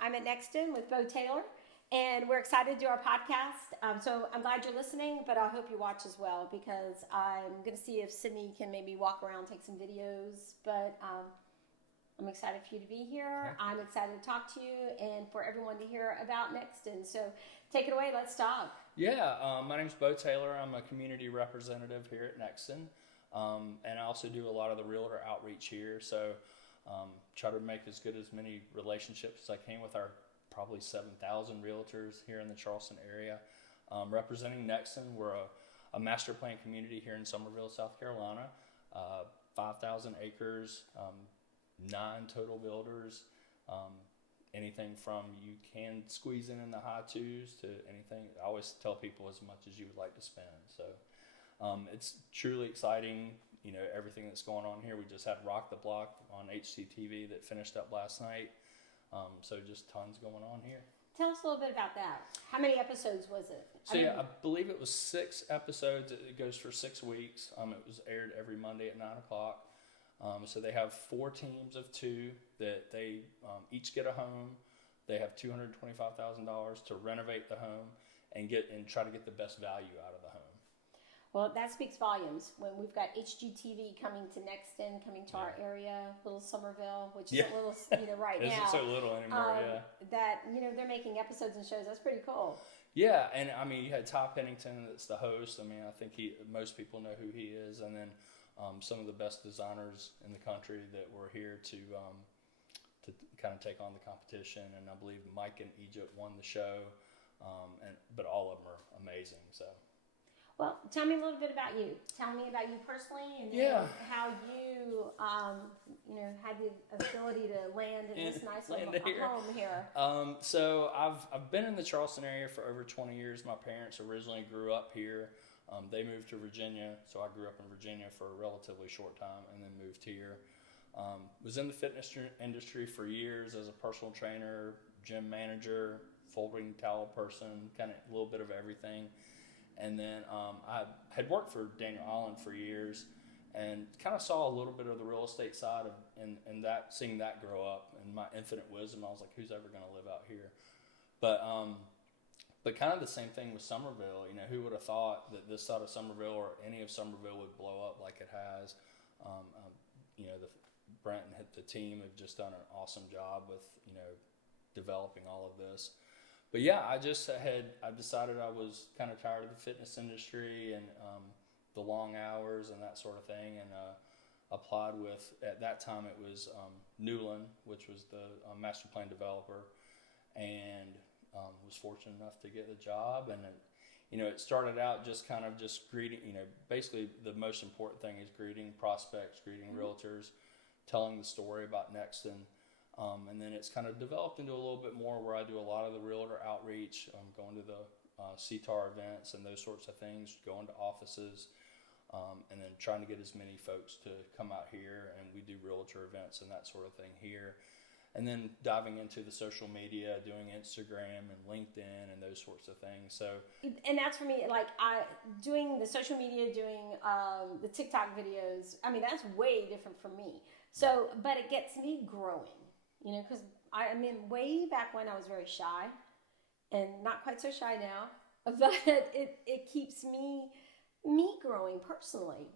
I'm at Nexton with Bo Taylor, and we're excited to do our podcast. So I'm glad you're listening, but I hope you watch as well because I'm going to see if Sydney can maybe walk around, take some videos. But I'm excited for you to be here. I'm excited to talk to you and for everyone to hear about Nexton. So take it away. Let's talk. Yeah, my name's Bo Taylor. I'm a community representative here at Nexton. And I also do a lot of the realtor outreach here. So try to make as good as many relationships as I can with our probably 7,000 realtors here in the Charleston area. Representing Nexton, we're a master plan community here in Summerville, South Carolina. 5,000 acres, 9 total builders. Anything from you can squeeze in the high twos to anything. I always tell people as much as you would like to spend. So it's truly exciting, you know, everything that's going on here. We just had Rock the Block on HCTV that finished up last night. So just tons going on here. Tell us a little bit about that. How many episodes was it? So I believe it was 6 episodes. It goes for 6 weeks. It was aired every Monday at 9 o'clock. So they have 4 teams of 2 that they each get a home. They have $225,000 to renovate the home and try to get the best value out of the home. Well, that speaks volumes. When we've got HGTV coming to Nexton, coming to our area, little Summerville, which is a little, right now. Isn't so little anymore, That, they're making episodes and shows. That's pretty cool. Yeah, and I mean, you had Ty Pennington that's the host. I mean, I think most people know who he is. And then some of the best designers in the country that were here to kind of take on the competition. And I believe Mike in Egypt won the show. But all of them are amazing, so. Well, tell me a little bit about you. Tell me about you personally, and then how you, had the ability to land in this nice little home here. So I've been in the Charleston area for over 20 years. My parents originally grew up here. They moved to Virginia, so I grew up in Virginia for a relatively short time, and then moved here. Was in the fitness industry for years as a personal trainer, gym manager, folding towel person, kind of a little bit of everything. And then I had worked for Daniel Allen for years and kind of saw a little bit of the real estate side and that, seeing that grow up. And my infinite wisdom, I was like, who's ever going to live out here? But kind of the same thing with Summerville. Who would have thought that this side of Summerville or any of Summerville would blow up like it has? Brent and the team have just done an awesome job with, developing all of this. But yeah, I decided I was kind of tired of the fitness industry and the long hours and that sort of thing, and applied with, at that time it was Newland, which was the master plan developer, and was fortunate enough to get the job. And it started out just kind of just greeting, basically the most important thing is greeting prospects, greeting realtors, telling the story about Nexton. And then it's kind of developed into a little bit more where I do a lot of the realtor outreach, going to the CTAR events and those sorts of things, going to offices, and then trying to get as many folks to come out here, and we do realtor events and that sort of thing here. And then diving into the social media, doing Instagram and LinkedIn and those sorts of things. So, and that's for me, like doing the social media, doing the TikTok videos. I mean, that's way different from me. So, but it gets me growing. Because way back when I was very shy, and not quite so shy now, but it keeps me growing personally,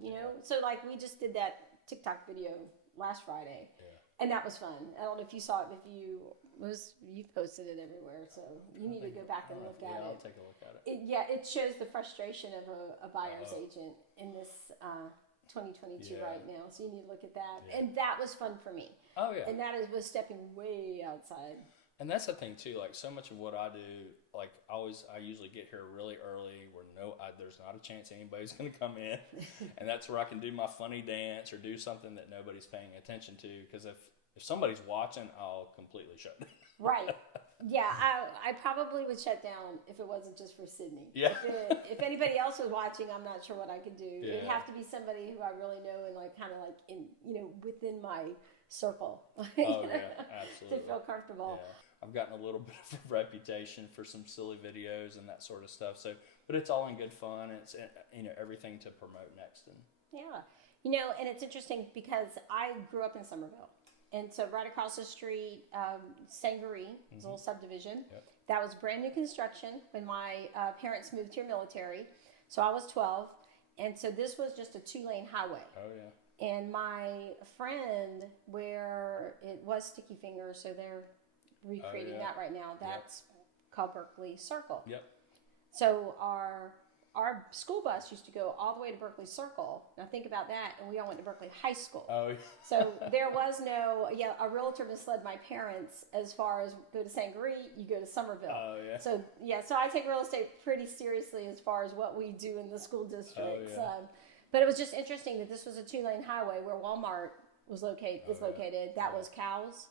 So like we just did that TikTok video last Friday, and that was fun. I don't know if you saw it, you've posted it everywhere, so you need to go back and look at it. Yeah, I'll take a look at it. It shows the frustration of a buyer's agent in this 2022 right now, so you need to look at that. And that was fun for me. Oh yeah. And that was stepping way outside. And that's the thing too, like so much of what I do, like I usually get here really early where there's not a chance anybody's going to come in. And that's where I can do my funny dance or do something that nobody's paying attention to, because if somebody's watching, I'll completely shut down. Right. Yeah, I probably would shut down if it wasn't just for Sydney. Yeah. If anybody else was watching, I'm not sure what I could do. Yeah. It'd have to be somebody who I really know and like kind of like in within my circle. Oh yeah, absolutely. To feel comfortable. Yeah. I've gotten a little bit of a reputation for some silly videos and that sort of stuff. So, but it's all in good fun. It's everything to promote Nexton. Yeah, and it's interesting because I grew up in Summerville. And so right across the street, Sangaree, was a little subdivision. Yep. That was brand new construction when my parents moved here military. So I was 12. And so this was just a 2-lane highway. Oh, yeah. And my friend, where it was Sticky Fingers, so they're recreating that right now. That's called Berkeley Circle. Yep. So our school bus used to go all the way to Berkeley Circle. Now think about that, and we all went to Berkeley High School. Oh, yeah. So there was no, a realtor misled my parents as far as go to Sangaree, you go to Summerville. Oh, yeah. So I take real estate pretty seriously as far as what we do in the school districts. Oh, yeah. But it was just interesting that this was a 2-lane highway where Walmart is located. That was cows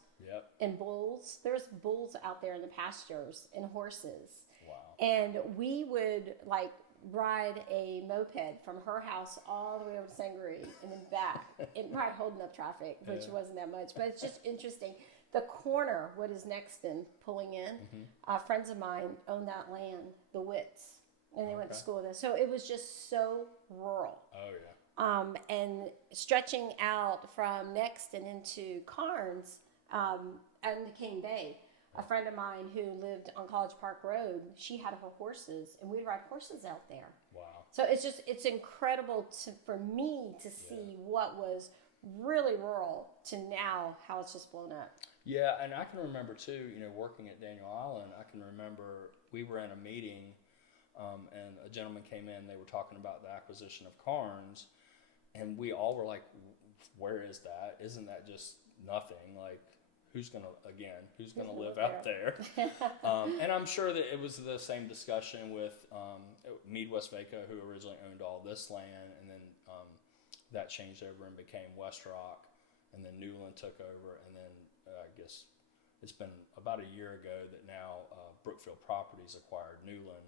and bulls. There's bulls out there in the pastures and horses. Wow. And we would ride a moped from her house all the way over to Sangaree and then back, and probably holding up traffic, which wasn't that much, but it's just interesting. The corner, what is Nexton, pulling in, friends of mine own that land, the Witts, and they went to school with us. So it was just so rural. Oh, yeah. And stretching out from Nexton into Carnes and King Bay. A friend of mine who lived on College Park Road, she had her horses, and we'd ride horses out there. Wow. So it's incredible for me to see what was really rural to now how it's just blown up. Yeah, and I can remember too, working at Daniel Island, I can remember we were in a meeting and a gentleman came in, they were talking about the acquisition of Carnes, and we all were like, where is that? Isn't that just nothing? Who's gonna live out there? And I'm sure that it was the same discussion with Mead West Vaco, who originally owned all this land, and then that changed over and became West Rock, and then Newland took over, and then I guess it's been about a year ago that now Brookfield Properties acquired Newland.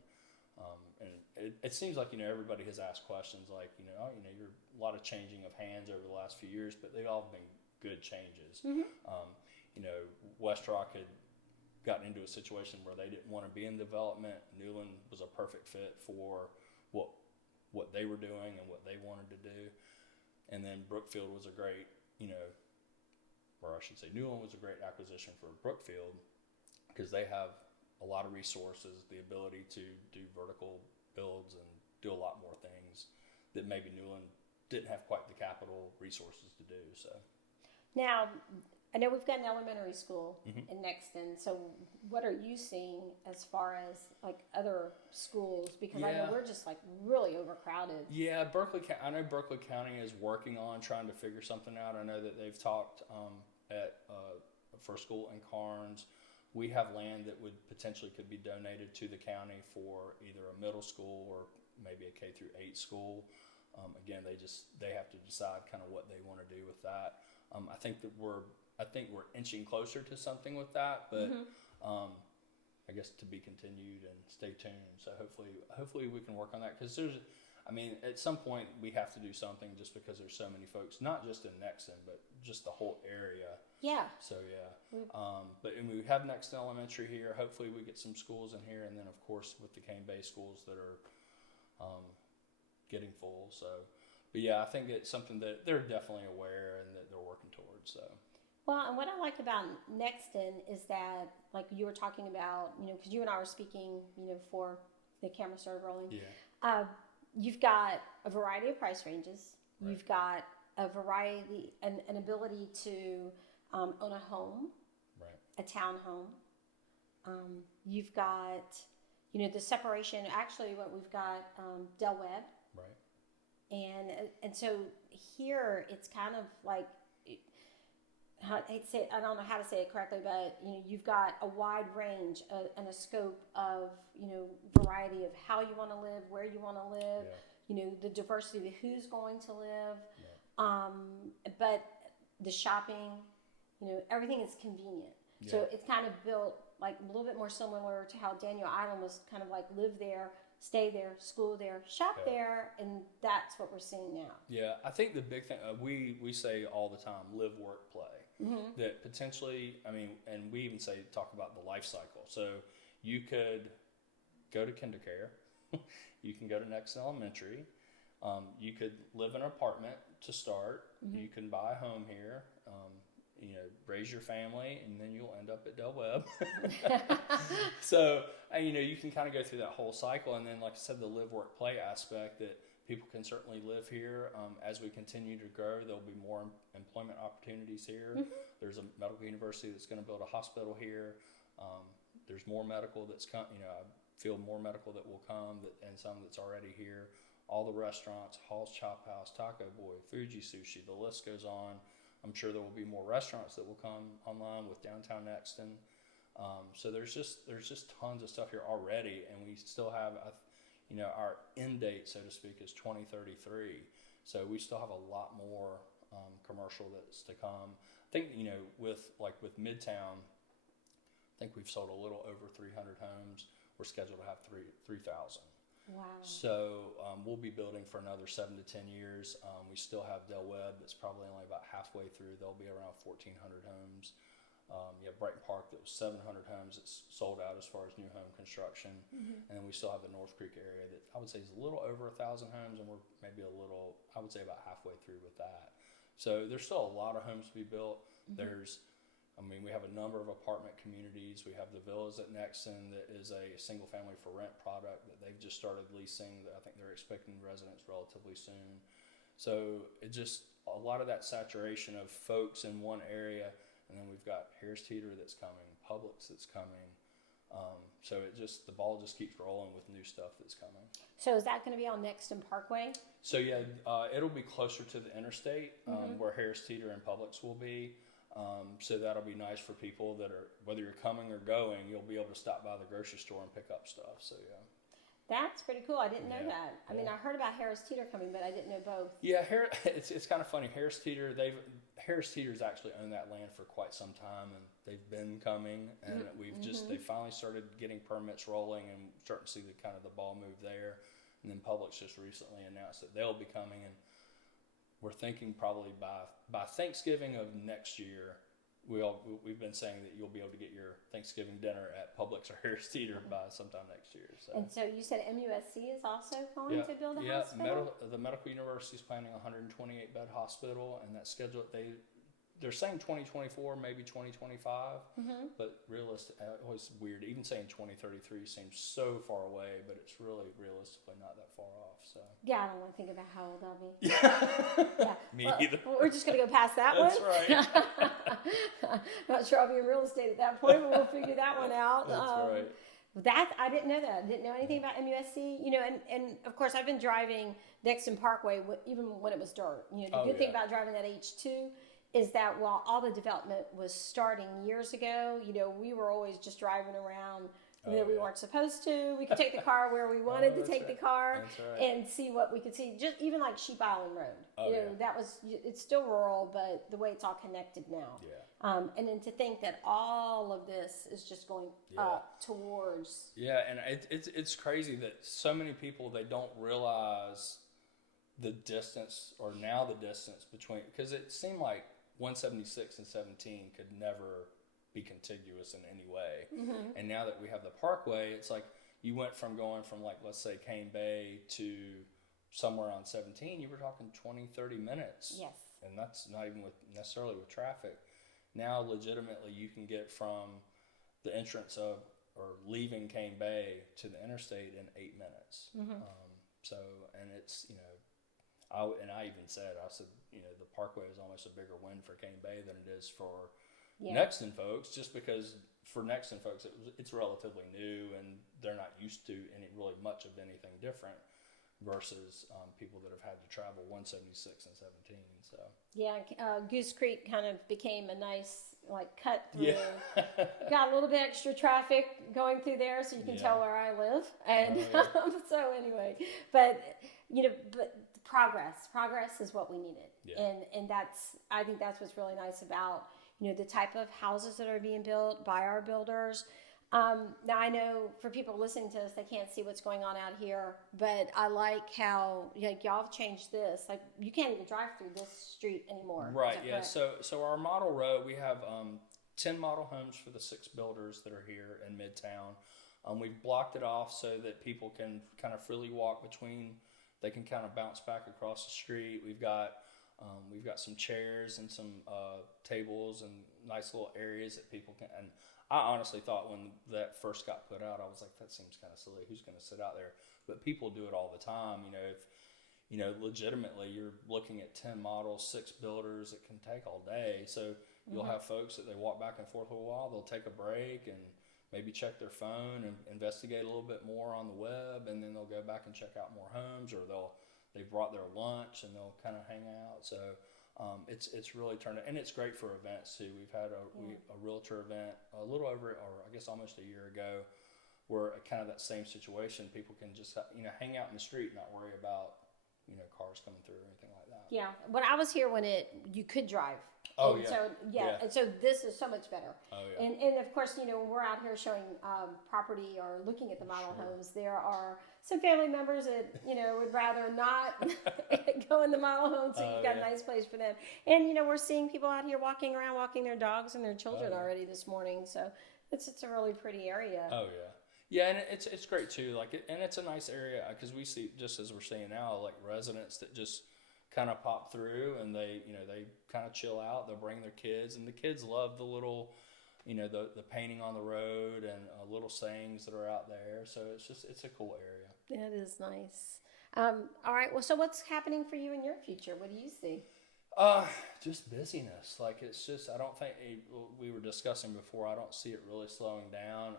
And it seems like everybody has asked questions like you're a lot of changing of hands over the last few years, but they've all been good changes. West Rock had gotten into a situation where they didn't want to be in development. Newland was a perfect fit for what they were doing and what they wanted to do. And then Brookfield was a great, or I should say Newland was a great acquisition for Brookfield because they have a lot of resources, the ability to do vertical builds and do a lot more things that maybe Newland didn't have quite the capital resources to do. So now, I know we've got an elementary school in Nexton. So what are you seeing as far as other schools? Because I know we're just really overcrowded. Yeah, I know Berkeley County is working on trying to figure something out. I know that they've talked at for school in Carnes. We have land that could be donated to the county for either a middle school or maybe a K through 8 school. Again, they have to decide kind of what they want to do with that. I think we're inching closer to something with that, but I guess to be continued and stay tuned. So hopefully we can work on that because at some point we have to do something just because there's so many folks, not just in Nexton, but just the whole area. Yeah. So and we have Nexton Elementary here. Hopefully we get some schools in here, and then of course with the Cane Bay schools that are getting full. So, but yeah, I think it's something that they're definitely aware and that they're working towards. So. Well, and what I like about Nexton is that, you were talking about, because you and I were speaking, before the camera started rolling. Yeah. You've got a variety of price ranges. Right. You've got a variety, an ability to own a home, right. A townhome. You've got, the separation. Actually, what we've got, Del Webb. Right. And so here it's kind of I don't know how to say it correctly, but you've got a wide range and a scope of variety of how you want to live, where you want to live, the diversity of who's going to live, but the shopping, everything is convenient. Yeah. So it's kind of built a little bit more similar to how Daniel Island was kind of live there, stay there, school there, shop there, and that's what we're seeing now. Yeah, I think the big thing we say all the time: live, work, play. Mm-hmm. That potentially, and we even talk about the life cycle. So you could go to kindergarten, you can go to Nexton Elementary, you could live in an apartment to start. Mm-hmm. You can buy a home here. raise your family, and then you'll end up at Del Webb. So, you can kind of go through that whole cycle. And then, like I said, the live, work, play aspect, that people can certainly live here. As we continue to grow, there'll be more employment opportunities here. Mm-hmm. There's a medical university that's going to build a hospital here. There's more medical that's come, I feel more medical that will come, and some that's already here. All the restaurants, Hall's Chop House, Taco Boy, Fuji Sushi, the list goes on. I'm sure there will be more restaurants that will come online with downtown Nexton. So there's just tons of stuff here already, and we still have, our end date, so to speak, is 2033. So we still have a lot more commercial that's to come. I think with Midtown, I think we've sold a little over 300 homes. We're scheduled to have 3,000. Wow. So we'll be building for another 7 to 10 years. We still have Del Webb that's probably only about halfway through. There'll be around 1,400 homes. Brighton Park, that was 700 homes. It's sold out as far as new home construction. Mm-hmm. And then we still have the North Creek area that I would say is a little over 1,000 homes, and we're maybe I would say about halfway through with that. So there's still a lot of homes to be built. Mm-hmm. We have a number of apartment communities. We have the villas at Nexton that is a single family for rent product that they've just started leasing. I think they're expecting residents relatively soon. So it just, a lot of that saturation of folks in one area. And then we've got Harris Teeter that's coming, Publix that's coming. So the ball just keeps rolling with new stuff that's coming. So is that going to be on Nexton Parkway? So yeah, it'll be closer to the interstate, where Harris Teeter and Publix will be. So that'll be nice for people that are, whether you're coming or going, you'll be able to stop by the grocery store and pick up stuff. So yeah. That's pretty cool. I didn't know that. I mean, I heard about Harris Teeter coming, but I didn't know both. Yeah, it's kind of funny. Harris Teeter's actually owned that land for quite some time, and they've been coming, and they finally started getting permits rolling and starting to see the ball move there. And then Publix just recently announced that they'll be coming, and we're thinking probably by Thanksgiving of next year. We've been saying that you'll be able to get your Thanksgiving dinner at Publix or Harris Teeter by sometime next year. So. And so you said MUSC is also going to build a hospital? The medical university is planning a 128 bed hospital, and that's scheduled. They're saying 2024, maybe 2025, but always weird. Even saying 2033 seems so far away, but it's really realistically not that far off. So yeah, I don't want to think about how old I'll be. Yeah, me either. We're just going to go past that That's one. That's right. Not sure I'll be in real estate at that point, but we'll figure that one out. That's right. I didn't know that. I didn't know anything about MUSC. And of course I've been driving Nexton Parkway even when it was dirt. The good thing about driving that H2 is that while all the development was starting years ago, we were always just driving around. We weren't supposed to. We could take the car where we wanted to take the car and see what we could see. Just even like Sheep Island Road. It's still rural, but the way it's all connected now. Yeah. And then to think that all of this is just going up towards. Yeah, and it's crazy that so many people, they don't realize the distance, or now the distance between, because it seemed like 176 and 17 could never be contiguous in any way. Mm-hmm. And now that we have the Parkway, it's like you went from going from, like, let's say Cane Bay to somewhere on 17, you were talking 20, 30 minutes. Yes. And that's not even necessarily with traffic. Now, legitimately, you can get from the entrance of or leaving Cane Bay to the interstate in 8 minutes. Mm-hmm. And it's, I even said, the Parkway is almost a bigger win for Cane Bay than it is for Nexton folks, just because for Nexton folks, it's relatively new and they're not used to really much of anything different versus people that have had to travel 176 and 17. So Goose Creek kind of became a nice cut through. Got a little bit extra traffic going through there, so you can tell where I live. And so anyway, but progress is what we needed, and I think that's what's really nice about the type of houses that are being built by our builders. Now I know for people listening to us, they can't see what's going on out here, but I like how y'all have changed this. Like, you can't even drive through this street anymore. Right. Yeah. Correct? So our model road, we have 10 model homes for the 6 builders that are here in Midtown. We've blocked it off so that people can kind of freely walk between. They can kind of bounce back across the street. We've got We've got some chairs and some tables and nice little areas that people can. And I honestly thought when that first got put out, I was like, that seems kind of silly. Who's going to sit out there? But people do it all the time. If legitimately you're looking at 10 models, 6 builders, it can take all day. So you'll have folks that they walk back and forth a while. They'll take a break and maybe check their phone and investigate a little bit more on the web, and then they'll go back and check out more homes, or they brought their lunch and they'll kind of hang out. So it's really turned, and it's great for events too. We've had a realtor event a little over, or I guess almost a year ago, where kind of that same situation, people can just hang out in the street, not worry about cars coming through or anything like that. Yeah, when I was here when you could drive. Oh, and yeah. So and so this is so much better. Oh, yeah. And of course, when we're out here showing property or looking at the model homes, there are some family members that would rather not go in the model home. So you've got a nice place for them. And we're seeing people out here walking around, walking their dogs and their children already this morning. So it's a really pretty area. Oh yeah. Yeah, and it's great too. And it's a nice area because we see, just as we're seeing now, like residents that just kind of pop through and they kind of chill out. They'll bring their kids, and the kids love the little, the painting on the road and little sayings that are out there. So it's a cool area. That is nice. All right. Well, so what's happening for you in your future? What do you see? Just busyness. It's just, I don't think we were discussing before. I don't see it really slowing down.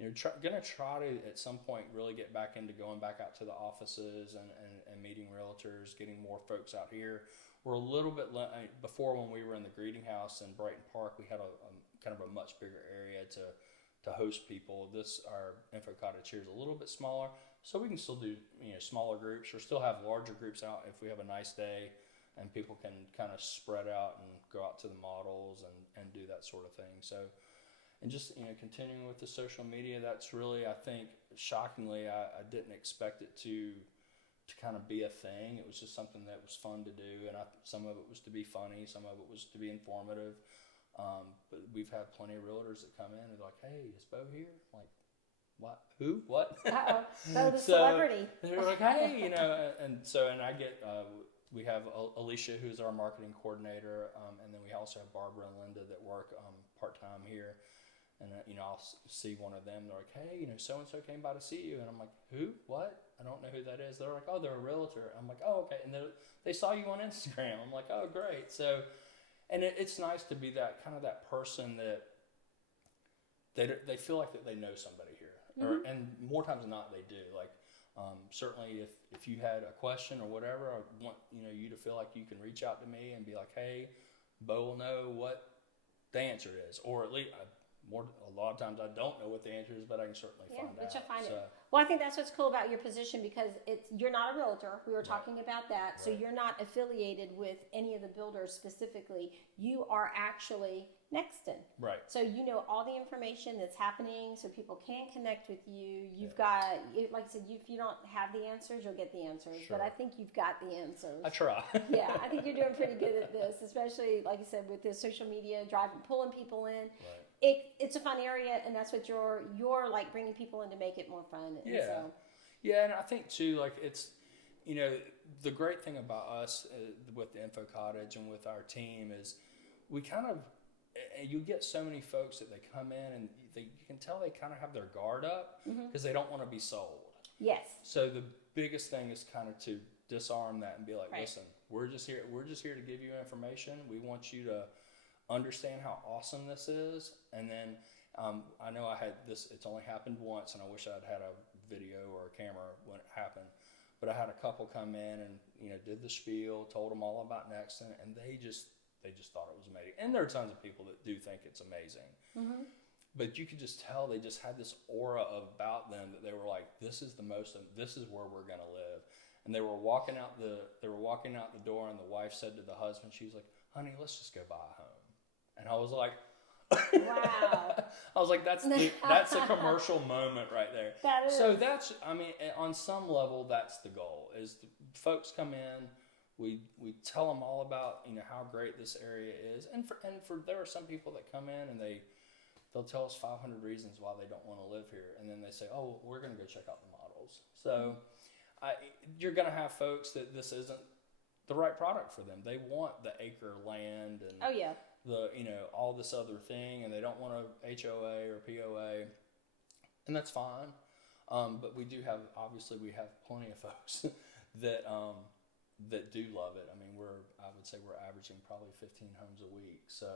Going to try to at some point really get back into going back out to the offices and meeting realtors, getting more folks out here. We're a little bit before, when we were in the greeting house in Brighton Park, we had a kind of a much bigger area to host people. Our info cottage here is a little bit smaller, so we can still do smaller groups, or still have larger groups out if we have a nice day and people can kind of spread out and go out to the models and do that sort of thing. So. And just continuing with the social media, that's really, I think, shockingly, I didn't expect it to kind of be a thing. It was just something that was fun to do, and some of it was to be funny, some of it was to be informative. But we've had plenty of realtors that come in and are like, "Hey, is Bo here?" I'm like, what? Who? What? Uh-oh. Bo the celebrity. They're like, "Hey," and I get. We have Alicia, who's our marketing coordinator, and then we also have Barbara and Linda that work part time here. And I'll see one of them. They're like, "Hey, so and so came by to see you," and I'm like, "Who? What? I don't know who that is." They're like, "Oh, they're a realtor." I'm like, "Oh, okay." And they saw you on Instagram. I'm like, "Oh, great." So, and it's nice to be that kind of that person that they feel like that they know somebody here, and more times than not they do. Certainly if you had a question or whatever, I want you to feel like you can reach out to me and be like, "Hey, Bo will know what the answer is," or at least. A lot of times I don't know what the answer is, but I can certainly find out. But you'll find it. Well, I think that's what's cool about your position, because you're not a realtor. We were talking about that. So you're not affiliated with any of the builders specifically. You are actually Nexton. Right. So you know all the information that's happening, so people can connect with you. You've got, like I said, if you don't have the answers, you'll get the answers. Sure. But I think you've got the answers. I try. Yeah, I think you're doing pretty good at this, especially, like you said, with the social media, pulling people in. Right. It's a fun area, and that's what you're like, bringing people in to make it more fun. And yeah, and I think too, it's the great thing about us with the Info Cottage and with our team is we kind of, you get so many folks that they come in and you can tell they kind of have their guard up because they don't want to be sold. Yes. So the biggest thing is kind of to disarm that and be like, listen, we're just here to give you information. We want you to understand how awesome this is. And then I know I had this, it's only happened once, and I wish I'd had a video or a camera when it happened, but I had a couple come in and did the spiel, told them all about Nexton, and they just thought it was amazing. And there are tons of people that do think it's amazing, but you could just tell they just had this aura about them that they were like, this is where we're gonna live. And they were walking out the door, and the wife said to the husband, she's like, "Honey, let's just go buy a home." And I was like, wow. I was like, that's a commercial moment right there. That is. So that's, on some level, that's the goal. Is the folks come in, we tell them all about how great this area is, and there are some people that come in and they'll tell us 500 reasons why they don't want to live here, and then they say, "Oh, we're going to go check out the models." So you're going to have folks that this isn't the right product for them. They want the acre land and Oh yeah. the, you know, all this other thing, and they don't want a HOA or POA, and that's fine. But we do have, obviously, we have plenty of folks that that do love it. I mean, I would say we're averaging probably 15 homes a week. So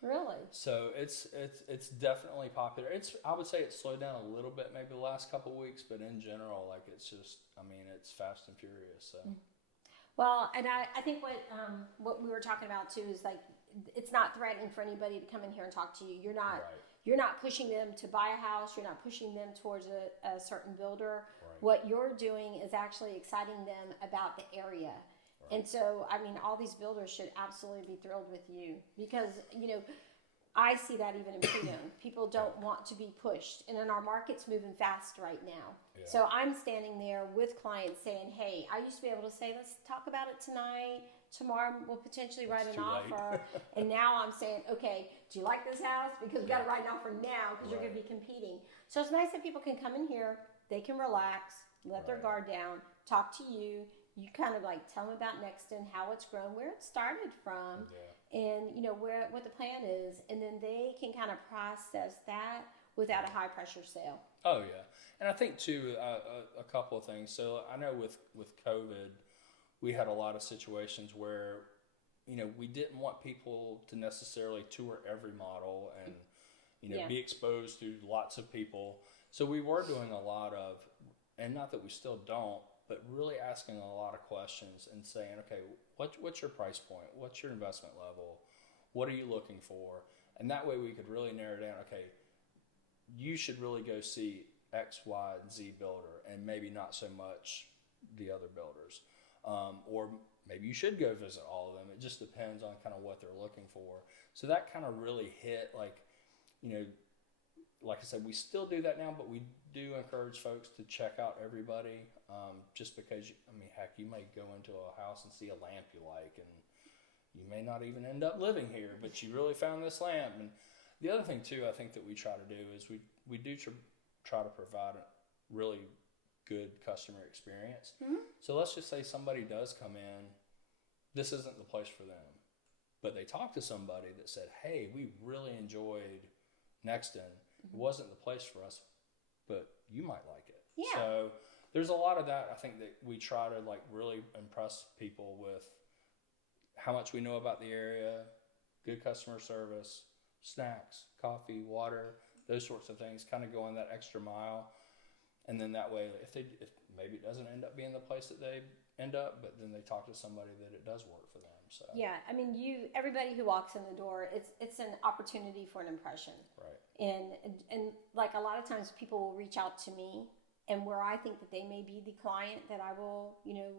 really, it's definitely popular. I would say it's slowed down a little bit, maybe the last couple of weeks, but in general, like it's just, I mean, it's fast and furious. So. Well, and I think what we were talking about too is like it's not threatening for anybody to come in here and talk to you. You're not. Right. You're not pushing them to buy a house. You're not pushing them towards a certain builder. Right. What you're doing is actually exciting them about the area. Right. And so, I mean, all these builders should absolutely be thrilled with you because, you know, I see that even in pre-owned. People don't want to be pushed. And then our market's moving fast right now. Yeah. So I'm standing there with clients saying, hey, I used to be able to say, let's talk about it tonight. Tomorrow we'll potentially write an offer. And now I'm saying, okay, do you like this house? Because we got to write an offer now because you're going to be competing. So it's nice that people can come in here. They can relax, let their guard down, talk to you. You kind of like tell them about Nexton, how it's grown, where it started from, and you know what the plan is. And then they can kind of process that without a high pressure sale. Oh yeah. And I think too, a couple of things. So I know with COVID, we had a lot of situations where, you know, we didn't want people to necessarily tour every model and, you know, be exposed to lots of people. So we were doing a lot of, and not that we still don't, but really asking a lot of questions and saying, okay, what's your price point? What's your investment level? What are you looking for? And that way we could really narrow down, okay, you should really go see X, Y, and Z builder and maybe not so much the other builders. Or maybe you should go visit all of them. It just depends on kind of what they're looking for. So that kind of really hit, like, you know, like I said, we still do that now, but we do encourage folks to check out everybody. Just because, I mean, heck, you may go into a house and see a lamp you like, and you may not even end up living here, but you really found this lamp. And the other thing too, I think that we try to do is we do try to provide a really good customer experience. Mm-hmm. So let's just say somebody does come in, this isn't the place for them, but they talk to somebody that said, hey, we really enjoyed Nexton. It wasn't the place for us, but you might like it. Yeah. So there's a lot of that. I think that we try to like really impress people with how much we know about the area, good customer service, snacks, coffee, water, those sorts of things, kind of going that extra mile. And then that way, if maybe it doesn't end up being the place that they end up, but then they talk to somebody that it does work for them. So yeah, I mean, everybody who walks in the door, it's an opportunity for an impression. Right. And like a lot of times people will reach out to me, and where I think that they may be the client that I will, you know,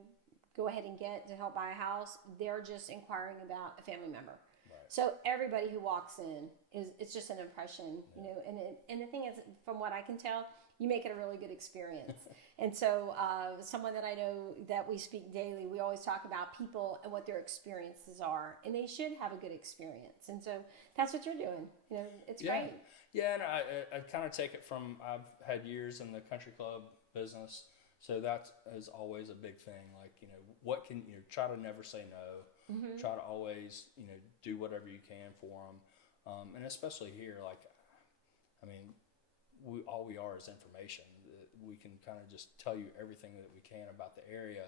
go ahead and get to help buy a house, they're just inquiring about a family member. Right. So everybody who walks in it's just an impression, you know. And the thing is, from what I can tell, you make it a really good experience. And so someone that I know that we speak daily, we always talk about people and what their experiences are, and they should have a good experience. And so that's what you're doing. You know, it's great. Yeah, and I kind of take it from, I've had years in the country club business, so that is always a big thing. Like, you know, what can you try to never say no. Mm-hmm. Try to always, you know, do whatever you can for them, and especially here, like, I mean, all we are is information. We can kind of just tell you everything that we can about the area.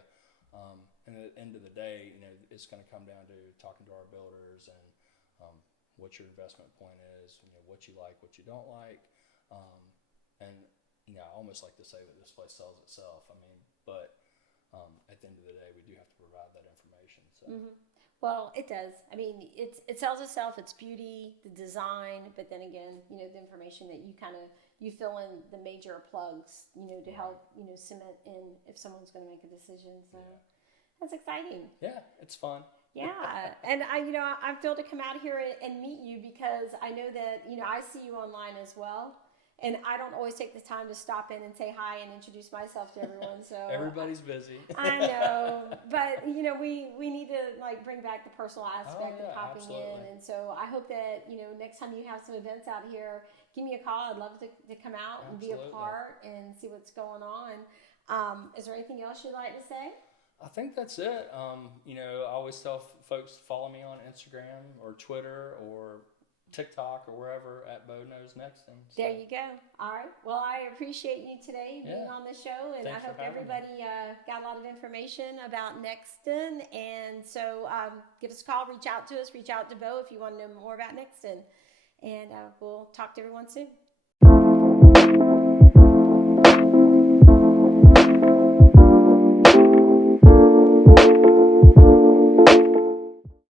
And at the end of the day, you know, it's going to come down to talking to our builders and what your investment point is, you know, what you like, what you don't like. And, you know, I almost like to say that this place sells itself. I mean, but at the end of the day, we do have to provide that information. So. Mm-hmm. Well, it does. I mean, it sells itself. It's beauty, the design, but then again, you know, the information that you fill in the major plugs, you know, to help, you know, cement in if someone's going to make a decision. So that's exciting. Yeah, it's fun. Yeah, and I'm thrilled to come out here and meet you because I know that, you know, I see you online as well. And I don't always take the time to stop in and say hi and introduce myself to everyone. So everybody's busy. I know, but you know, we need to like bring back the personal aspect of popping in. And so I hope that, you know, next time you have some events out here, give me a call. I'd love to come out and be a part and see what's going on. Is there anything else you'd like to say? I think that's it. I always tell folks to follow me on Instagram or Twitter or TikTok or wherever at Bo Knows Nexton. So. There you go. All right. Well, I appreciate you today being on the show, and Thanks I hope for having everybody got a lot of information about Nexton. And so give us a call, reach out to us, reach out to Bo if you want to know more about Nexton. And we'll talk to everyone soon.